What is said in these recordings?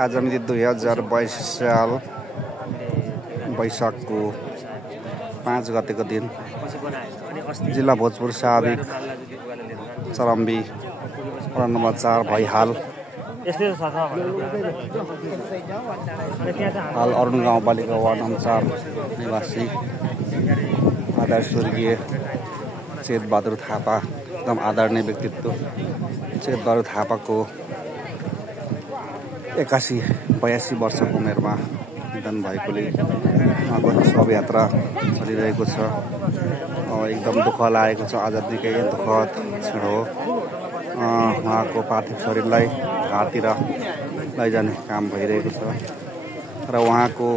आज हामीले 2022 साल वैशाखको 5 गतेको दिन जिल्ला भोजपुर साबिक चरम्बी वडा नम्बर 4 भइहाल अरुण गाउँपालिका वार्ड नम्बर 4 निवासी आदरणीय स्वर्गीय चेतबहादुर थापा एकदम आदरणीय व्यक्तित्व चेतबहादुर थापाको 82 वर्षको उमेरमा निधन भएकोले उहाँको शवयात्रा चलिरहेको छ। एकदम दुःख लागेको छ। आज निकै दुःखद क्षण हो। उहाँको पार्थिव शरीरलाई घाटतिर लैजाने काम भइरहेको छ र उहाँको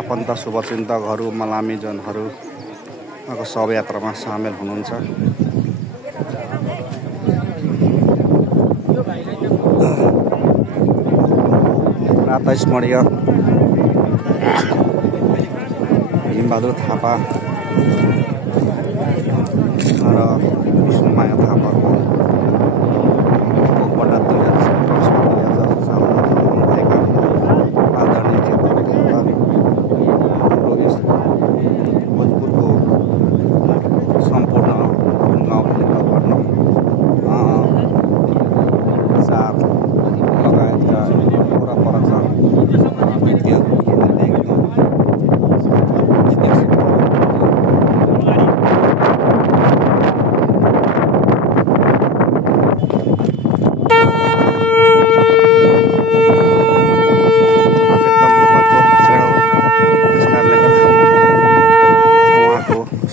आफन्त शुभचिन्तकहरू मलामीजनहरू उहाँको शवयात्रामा सामेल हुनुहुन्छ। राता स्मरणीय हिमबहादुर थापा र विष्णुमाया थापाको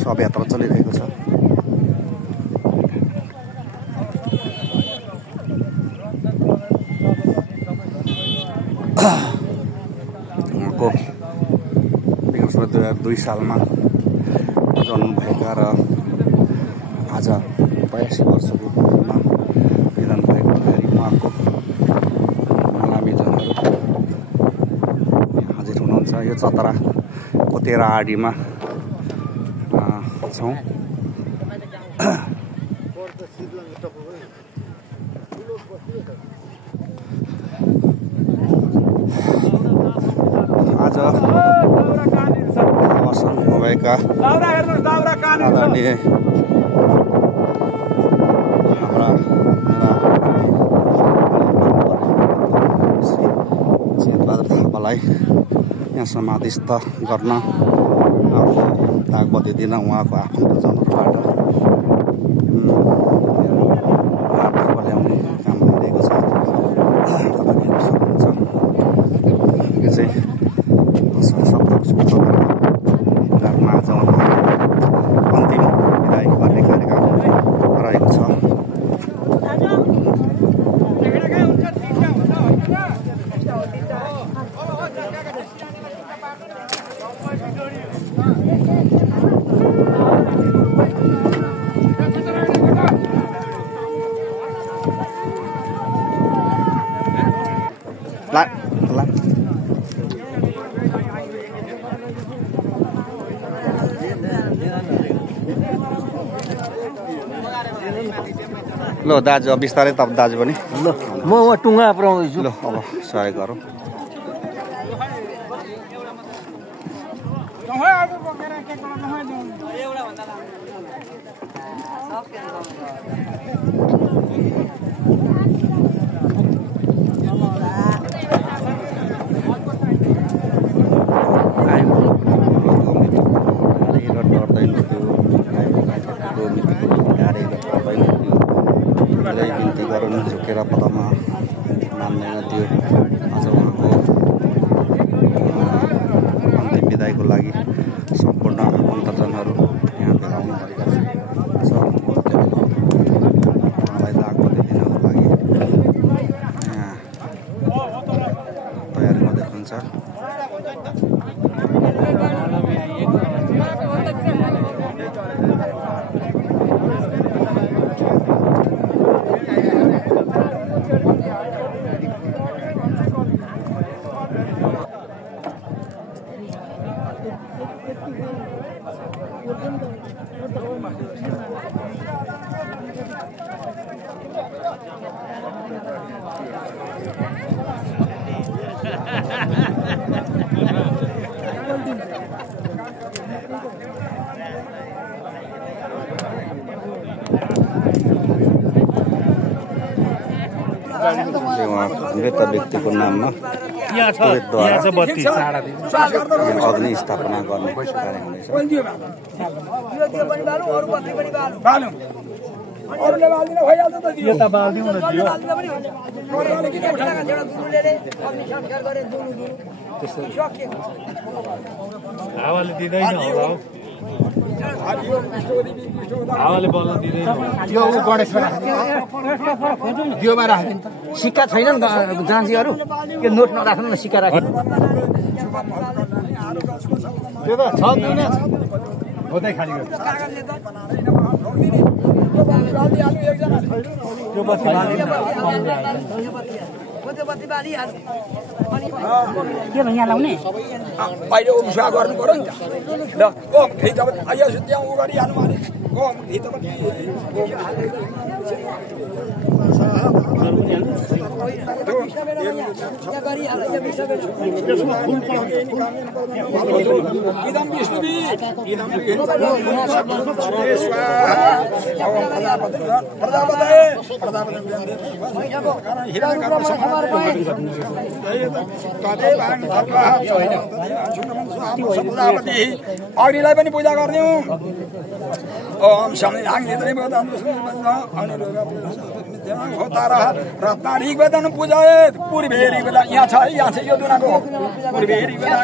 शवयात्रा चलिरहेको छ। उहाँको 2002 सालमा जन्म भएका र आज 82 वर्षको उमेरमा निधन भएकोखेरि उहाँको मलामीजनहरू हाजिर हुनुहुन्छ। यो चतराको तेह्रआडीमा छौँ। आज अवसान भएका आदरणीय हाम्रा श्री चेतबहादुर थापालाई यहाँ समाधिस्थ गर्न ताकबत्ती दिन उहाँको आफन्तजनहरूबाट ल्याउने काम भइरहेको छ। तपाईँले हेर्न सक्नुहुन्छ। यो चाहिँ घरमा आज अन्तिम विदाई गर्ने कार्यक्रम रहेको छ। ल दाजु अब बिस्तारै तप दाजु पनि ल म टुङ्गा पुऱ्याउँदैछु। ल अब सहयोग गरौँ। बिन्ती गरौँ झुकेर पदमा मान्दैन त्यो। आज उहाँको अन्तिम विदाईको लागि सम्पूर्ण भक्तजनहरू यहाँ भेला हुने गरेका छन्। उहाँलाई दागबत्ती दिनको लागि यहाँ तयारी गर्दै हुनुहुन्छ। मृत व्यक्तिको नाममा अग्नि स्थापना गर्ने कार्य हुनेछ। हावाले दिँदैन होला, हावाले बल्ल दिँदैन। सिक्का छैनन् जाँचीहरू, त्यो नोट नराख्नु न, सिक्का राख्नु। त्यो त छ होदै खाली के यहाँ लाउने बाहिर उषा गर्नु पर्यो नि त। ल ओ खिचब आइयो त्यहाँ उ गरिहाल्नु भने ओ खिचब इदम विष्णुवी इदम अग्निलाई पनि पूजा गर्ने ओम रत्नारिक वेदन पूजा पूर्वेरी बेला यहाँ छ यो दुनाको पूर्वेरी बेला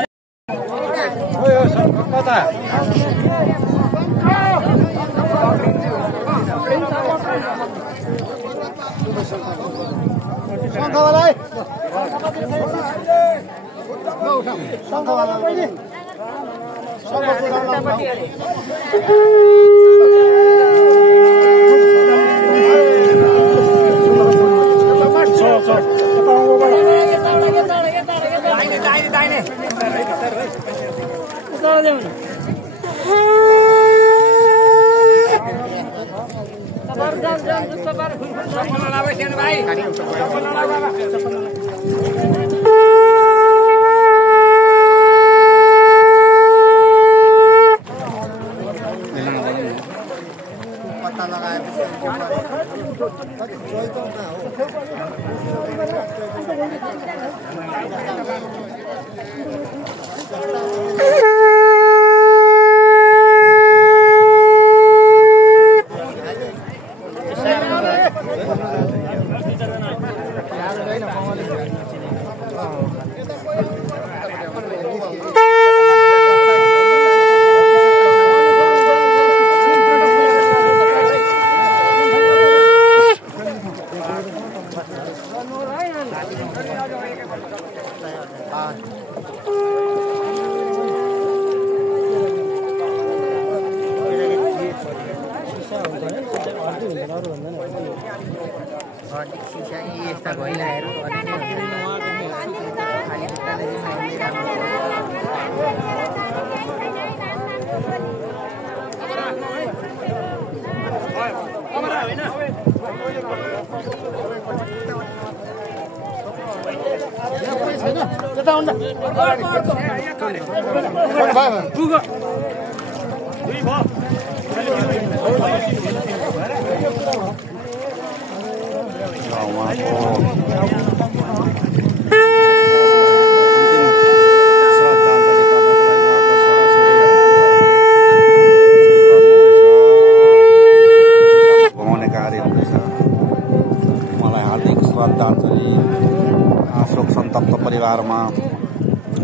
परिवारमा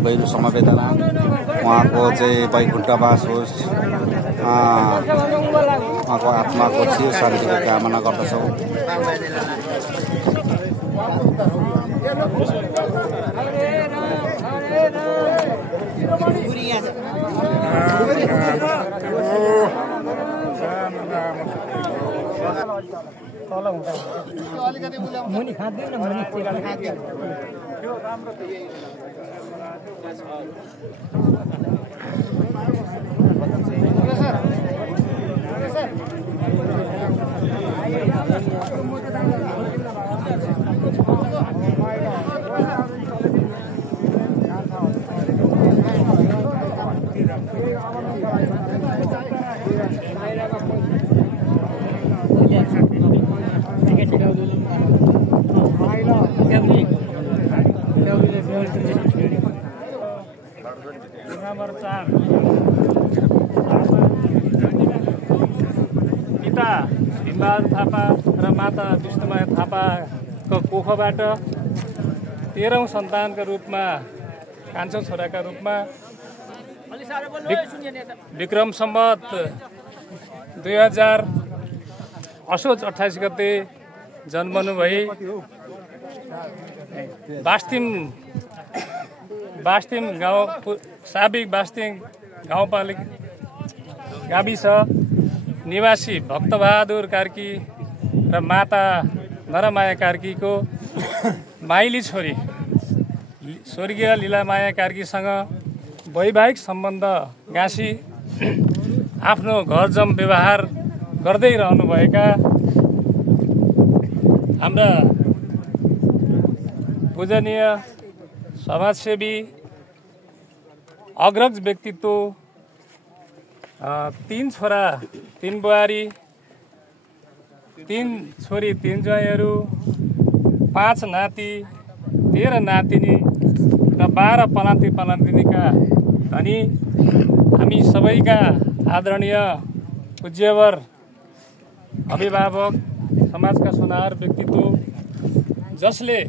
गहिरो समवेदना, उहाँको चाहिँ वैकुण्ठवास होस्, उहाँको आत्माको चिर शान्तिको कामना गर्दछौँ। मुनि खाँदैन मुनि नम्बर 4 पिता भीमबहादुर थापा र माता विष्णुमाया थापाको कोखबाट 13औं सन्तानका रूपमा कान्छो छोराका रूपमा विक्रम सम्वत 2000 असोज 28 गते जन्मनु भई बास्तिम गाउँ साबिक बास्तिम गाउँपालिका गाविस निवासी भक्तबहादुर कार्की र माता नरमाया कार्कीको माइली छोरी स्वर्गीय लीलामाया कार्कीसँग वैवाहिक सम्बन्ध गाँसी आफ्नो घरजम व्यवहार गर्दै रहनुभएका हाम्रा पूजनीय समाजसेवी अग्रज व्यक्तित्व 3 छोरा 3 बुहारी 3 छोरी 3 ज्वाइँहरू 5 नाति 13 नातिनी र 12 पलान्ती पलान्तिनीका धनी हामी सबैका आदरणीय पूज्यवर अभिभावक समाजका सुनार व्यक्तित्व जसले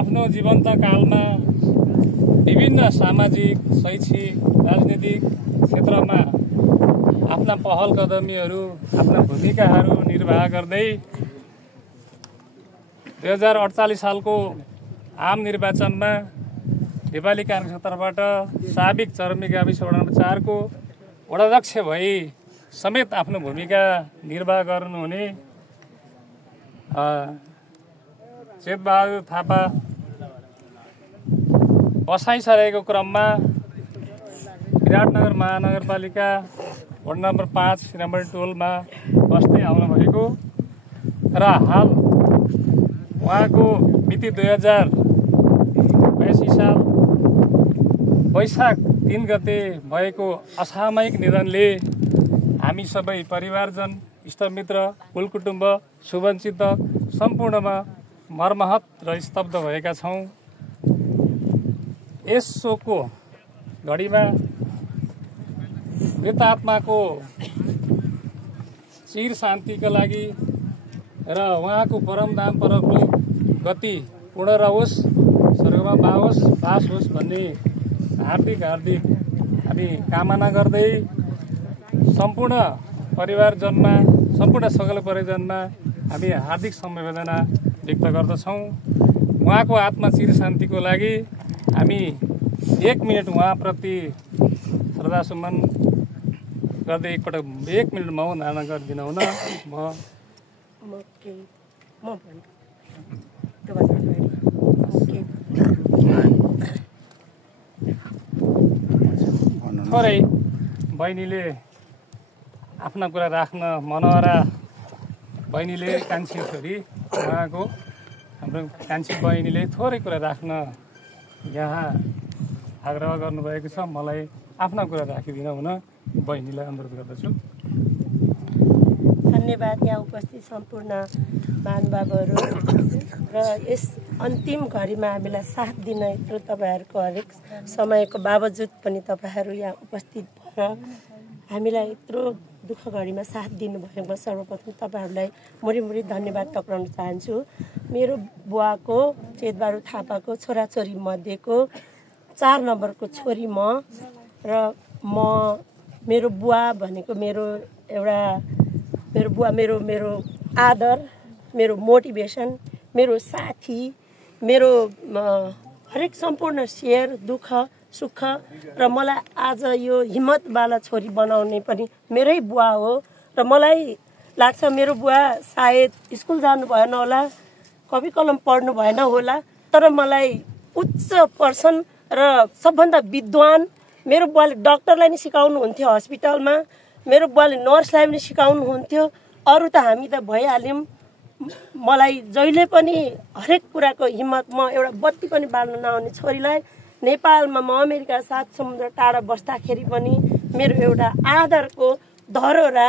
आफ्नो जीवन्त कालमा विभिन्न सामाजिक शैक्षिक राजनीतिक क्षेत्रमा आफ्ना पहल कदमीहरू आफ्ना भूमिकाहरू निर्वाह गर्दै 2048 सालको आम निर्वाचनमा नेपाली काङ्ग्रेसको तर्फबाट साबिक चरमी गाविस वडा नम्बर 4 को वडाध्यक्ष भई समेत आफ्नो भूमिका निर्वाह गर्नुहुने चेतबहादुर थापा बसाइ सरेको क्रममा विराटनगर महानगरपालिका वडा नम्बर 5 नम्बर टोलमा बस्दै आउनुभएको र हाल उहाँको मिति 2082 साल वैशाख 3 गते भएको असामयिक निधनले हामी सबै परिवारजन इष्टमित्र कुलकुटुम्ब शुभचिन्तक सम्पूर्णमा मर्माहत र स्तब्ध भएका छौँ। यस शोकको घडीमा मृत आत्माको चिर शान्तिका लागि र उहाँको परमधाम परलोक गति पूर्ण रहोस्, स्वर्गमा बास होस् भन्ने हार्दिक हामी कामना गर्दै सम्पूर्ण परिवारजनमा सम्पूर्ण सकल परिजनमा हामी हार्दिक समवेदना व्यक्त गर्दछौँ। उहाँको आत्मा चिर शान्तिको लागि हामी 1 मिनट उहाँप्रति श्रद्धासुमन गर्दै एकपटक 1 मिनट मौन धारण गरिदिनु हुन थोरै बहिनीले आफ्ना कुरा राख्न मनोहरा बहिनीले कान्छी छोरी उहाँको हाम्रो कान्छी बहिनीले थोरै कुरा राख्न यहाँ आग्रह गर्नुभएको छ। मलाई आफ्ना कुरा राखिदिन हुन बहिनीलाई अनुरोध गर्दछु। धन्यवाद यहाँ उपस्थित सम्पूर्ण महानुभावहरू र यस अन्तिम घडीमा हामीलाई साथ दिन यत्रो तपाईँहरूको हरेक समयको बावजुद पनि तपाईँहरू यहाँ उपस्थित भएर हामीलाई यत्रो दुःख घडीमा साथ दिनुभएको सर्वप्रथम तपाईँहरूलाई मुरी धन्यवाद टक्राउन चाहन्छु। मेरो बुवाको चेतबहादुर थापाको छोराछोरी मध्येको 4 नम्बरको छोरी म र मेरो बुवा भनेको मेरो बुवा मेरो आदर, मेरो मोटिभेसन, मेरो साथी, मेरो हरेक सम्पूर्ण शेयर दुःख सुख र मलाई आज यो हिम्मतवाला छोरी बनाउने पनि मेरै बुवा हो। र मलाई लाग्छ मेरो बुवा सायद स्कुल जानु भएन होला, कवि कलम पढ्नु भएन होला, तर मलाई उच्च पर्सन र सबभन्दा विद्वान मेरो बुवाले डक्टरलाई नि सिकाउनुहुन्थ्यो हस्पिटलमा, मेरो बुवाले नर्सलाई पनि सिकाउनुहुन्थ्यो। अरू त हामी त भइहाल्यौँ। मलाई जहिले पनि हरेक कुराको हिम्मत, म एउटा बत्ती पनि बाल्न नआउने छोरीलाई नेपालमा म अमेरिका 7 समुद्र टाढा बस्दाखेरि पनि मेरो एउटा आदरको धरोहरा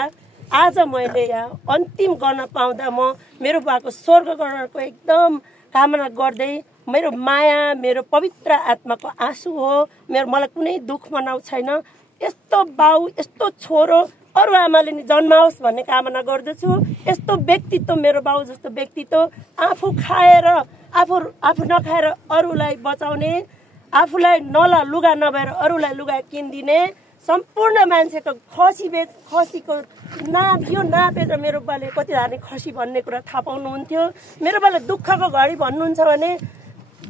आज मैले यहाँ अन्तिम गर्न पाउँदा म मेरो बुवाको स्वर्ग गर्नको एकदम कामना गर्दै, मेरो माया मेरो पवित्र आत्माको आँसु हो। मलाई कुनै दुःख मनाउ छैन। यस्तो बाउ यस्तो छोरो अरू आमाले नि जन्माओस् भन्ने कामना गर्दछु। यस्तो व्यक्तित्व मेरो बाउ जस्तो व्यक्तित्व आफू खाएर आफू नखाएर अरूलाई बचाउने, आफूलाई लुगा नभएर अरूलाई लुगा किनिदिने सम्पूर्ण मान्छेको खसीको नापेर मेरो बाले कति धार्ने खसी भन्ने कुरा थाहा पाउनुहुन्थ्यो। मेरो बाले दुःखको घडी भन्नुहुन्छ भने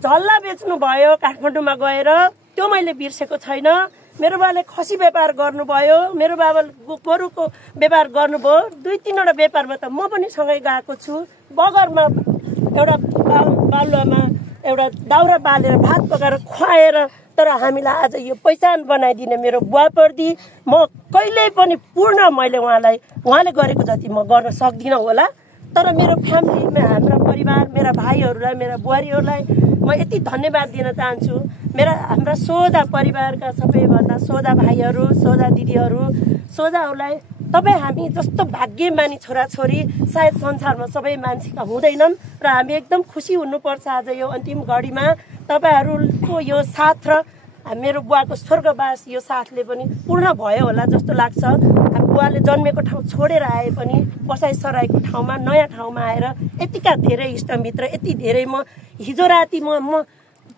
झल्ला बेच्नु भयो काठमाडौँमा गएर, त्यो मैले बिर्सेको छैन। मेरो बाले खसी व्यापार गर्नुभयो, मेरो बाबाले गोरुको व्यापार गर्नुभयो। 2-3वटा व्यापारमा त म पनि सँगै गएको छु। बगरमा एउटा बालुवामा एउटा दाउरा बालेर भात पकाएर खुवाएर, तर हामीलाई आज यो पहिचान बनाइदिने मेरो बुवाप्रति म कहिल्यै पनि पूर्ण मैले उहाँले गरेको जति म गर्न सक्दिनँ होला। तर मेरो फ्यामिलीमा हाम्रा परिवार, मेरा भाइहरूलाई, मेरा बुहारीहरूलाई म यति धन्यवाद दिन चाहन्छु। हाम्रा सोझा परिवारका सबैभन्दा सोझा भाइहरू, सोझा दिदीहरू, सोझाहरूलाई तपाईँ हामी जस्तो भाग्यमानी छोराछोरी सायद संसारमा सबै मान्छेका हुँदैनन् र हामी एकदम खुसी हुनुपर्छ। आज यो अन्तिम घडीमा तपाईँहरूको यो साथ र मेरो बुवाको स्वर्गवास यो साथले पनि पूर्ण भयो होला जस्तो लाग्छ। बुवाले जन्मेको ठाउँ छोडेर आए पनि बसाइसराईको ठाउँमा नयाँ ठाउँमा आएर यतिका धेरै इष्टमित्र, यति धेरै म हिजो राति म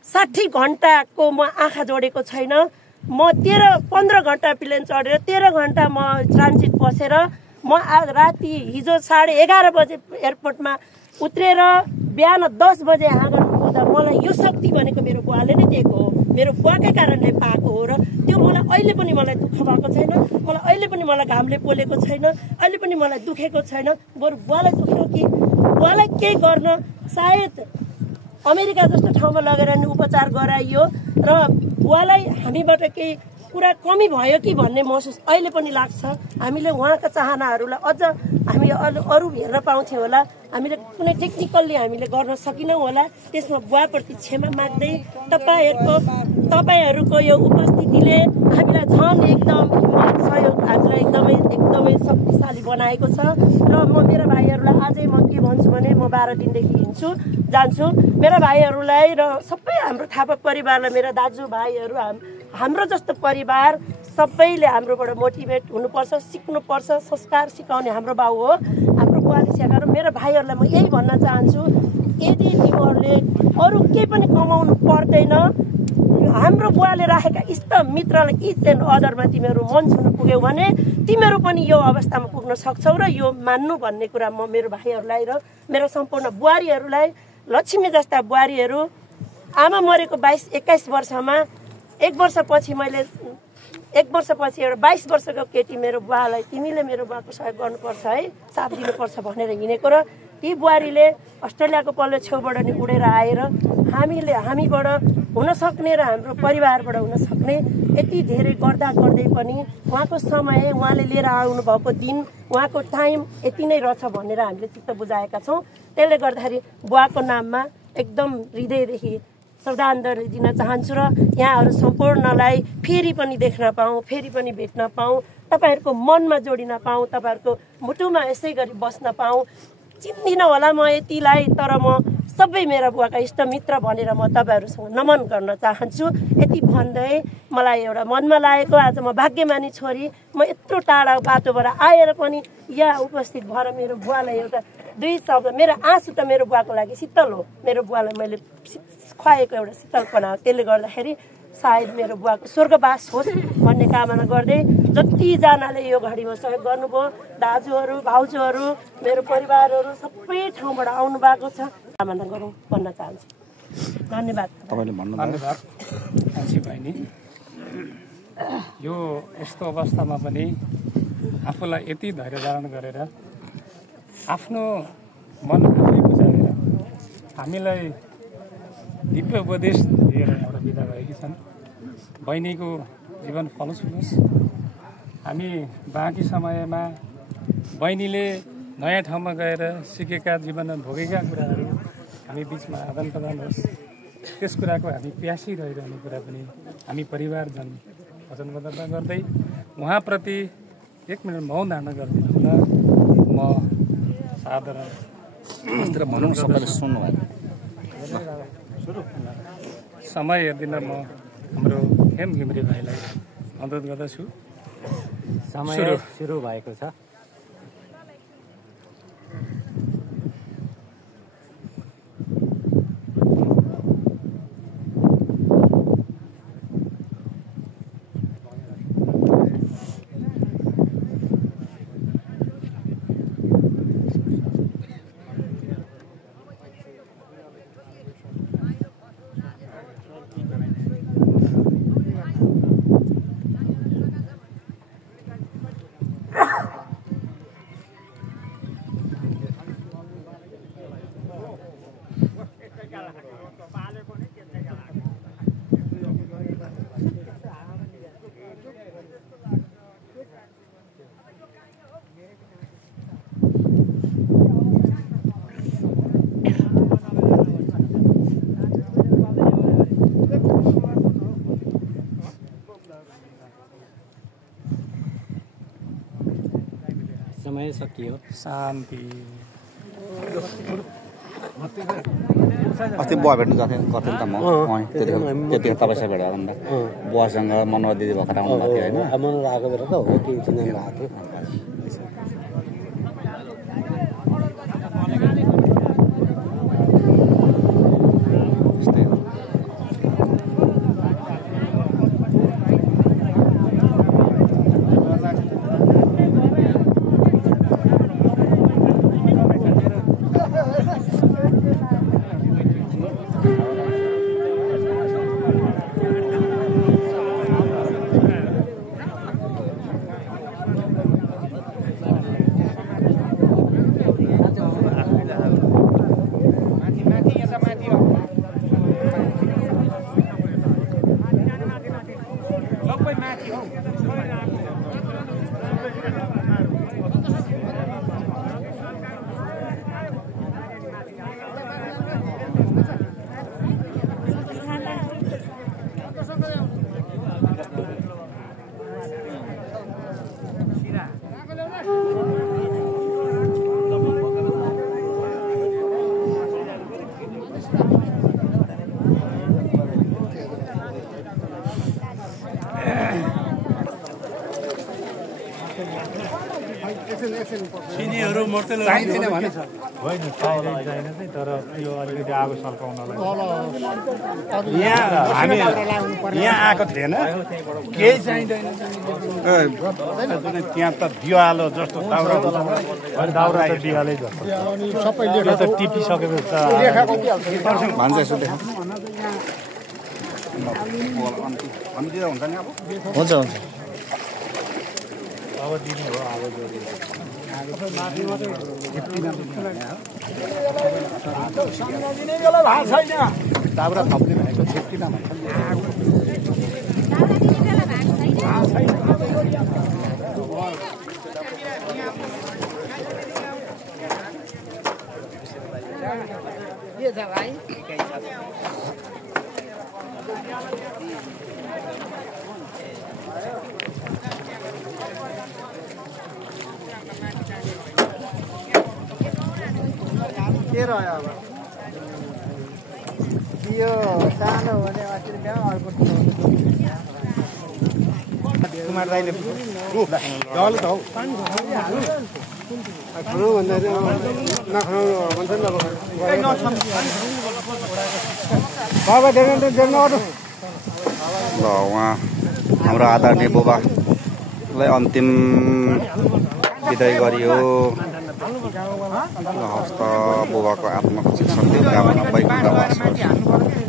60 घन्टाको म आँखा जोडेको छैन। म 15 घन्टा प्लेन चढेर 13 घन्टा म ट्रान्जिट बसेर म आज राति हिजो 11:30 बजे एयरपोर्टमा उत्रेर बिहान 10 बजे आँगन पुग्दा मलाई यो शक्ति भनेको मेरो बुवाले नै दिएको हो, मेरो बुवाकै कारणले पाएको हो। र त्यो अहिले पनि मलाई दुःख भएको छैन, अहिले पनि मलाई घामले पोलेको छैन, अहिले पनि मलाई दुखेको छैन। बरु बुवालाई दुख्यो कि बुवालाई केही गर्न सायद अमेरिका जस्तो ठाउँमा लगेर नि उपचार गराइयो र बुवालाई हामीबाट केही कुरा कमी भयो कि भन्ने महसुस अहिले पनि लाग्छ। हामीले उहाँका चाहनाहरूलाई अझ हामी अरू हेर्न पाउँथ्यौँ होला, हामीले कुनै टेक्निकल्ली हामीले गर्न सकिनौँ होला। त्यसमा बुवाप्रति क्षमा माग्दै तपाईँहरूको यो उपस्थितिले हामीलाई झन् एकदम सहयोग, हामीलाई एकदमै शक्तिशाली बनाएको छ। र म मेरा भाइहरूलाई अझै म के भन्छु भने म 12 दिनदेखि जान्छु। मेरा भाइहरूलाई र सबै हाम्रो थापा परिवारलाई, मेरा दाजुभाइहरू, हाम्रो जस्तो परिवार सबैले हाम्रोबाट मोटिभेट हुनुपर्छ, सिक्नुपर्छ। संस्कार सिकाउने हाम्रो बाउ हो, हाम्रो बुवाले सिकाएर। मेरो भाइहरूलाई म यही भन्न चाहन्छु, यदि तिमीहरूले अरू केही पनि कमाउनु पर्दैन, हाम्रो बुवाले राखेका इष्ट मित्रलाई इच एन्ड अदरमा तिमीहरू मन छुन पुग्यौ भने तिमीहरू पनि यो अवस्थामा पुग्न सक्छौ र यो मान्नु भन्ने कुरा म मेरो भाइहरूलाई र मेरो सम्पूर्ण बुहारीहरूलाई, लक्ष्मी जस्ता बुहारीहरू, आमा मरेको 22-21 वर्षमा 1 वर्षपछि एउटा 22 वर्षको केटी मेरो बुवालाई तिमीले मेरो बुवाको सहयोग गर्नुपर्छ है, साथ दिनुपर्छ भनेर हिँडेको र ती बुहारीले अस्ट्रेलियाको पल्लो छेउबाट नि उडेर आएर हामीबाट हुन सक्ने र हाम्रो परिवारबाट हुन सक्ने यति धेरै गर्दै पनि उहाँको समय, उहाँले लिएर आउनु भएको दिन, उहाँको टाइम यति नै रहेछ भनेर हामीले चित्त बुझाएका छौँ। त्यसले गर्दाखेरि बुवाको नाममा एकदम हृदयदेखि श्रद्धाञ्जली दिन चाहन्छु र यहाँहरू सम्पूर्णलाई फेरि पनि देख्न पाऊँ, फेरि पनि भेट्न पाऊँ, तपाईँहरूको मनमा जोडिन पाऊँ, तपाईँहरूको मुटुमा यसै गरी बस्न पाऊँ। चिन्दिनँ होला म यतिलाई, तर म सबै मेरा बुवाका इष्टमित्र भनेर म तपाईँहरूसँग नमन गर्न चाहन्छु। यति भन्दै मलाई एउटा मनमा लागेको, आज म भाग्यमानी छोरी, म यत्रो टाढा बाटोबाट आएर पनि यहाँ उपस्थित भएर मेरो बुवालाई एउटा 2 शब्द, मेरो आँसु त मेरो बुवाको लागि शीतल हो, मेरो बुवालाई मैले खुवाएको एउटा शीतलपना हो। त्यसले गर्दाखेरि सायद मेरो बुवाको स्वर्गवास होस् भन्ने कामना गर्दै जतिजनाले यो घडीमा सहयोग गर्नुभयो, दाजुहरू भाउजूहरू मेरो परिवारहरू सबै ठाउँबाट आउनु भएको छ, कामना गरौँ भन्न चाहन्छु। धन्यवाद। तपाईँले भन्नु धन्यवाद कान्छी बहिनी। यो यस्तो अवस्थामा पनि आफूलाई यति धैर्य धारण गरेर आफ्नो मन आफै बुझाएर हामीलाई दिव्य उपदेश दिएर एउटा बिदा भएकी छन्। बहिनीको जीवन फलोस् हुनुहोस्। हामी बाँकी समयमा बहिनीले नयाँ ठाउँमा गएर सिकेका जीवनमा भोगेका कुराहरू हामी बिचमा आदान प्रदान होस्। त्यस कुराको हामी प्यासी रहिरहने कुरा पनि हामी परिवारजन वचनबद्धता गर्दै उहाँप्रति 1 मिनट मौन धारण गरिदिनु हुन म साधारण भनौँ न, सबैले सुन्नु भएको समय हेरिदिन म हाम्रो हेम घिमिरे भाइलाई अनुरोध गर्दछु। समय सुरु भएको छ। समय सकियो। शान्ति। अस्ति बुवा भेट्नु गर्थेँ नि त म त्यतिखेर तपाईँसँग भेटेर भन्दा बुवासँग मनोहर दिदी भर्खर आउनु भएको थियो होइन? मनोहर आएको बेला त हो कि चिनाउनु आएको थियो। चाहिँदैन भने होइन, चाहिँदैन चाहिँ, तर यो अलिकति आगो सल्काउनलाई यहाँ हामी यहाँ आएको थिएन, केही चाहिँदैन। त्यहाँ त दिवालो जस्तो दाउरा दाउरा दिवालै जस्तो सबैले त टिपिसकेपछि हुन्छ हुन्छ अब दिने हो। अब दाउरा थप्ने भनेको छेप्टिना भन्छ के रह्यो अब यो सानो भने अस्ति बिहा अर्को कुमार दाइले दल त हौ खानु भन्दा नखानु भन्छ नि। अब बाबा देख्नु ल उहाँ हाम्रो आदरणीय बुबालाई अन्तिम विदाई गरियो। ल हस्त बुबाको आत्माको शान्ति कामना वैकुण्ठवास होस्।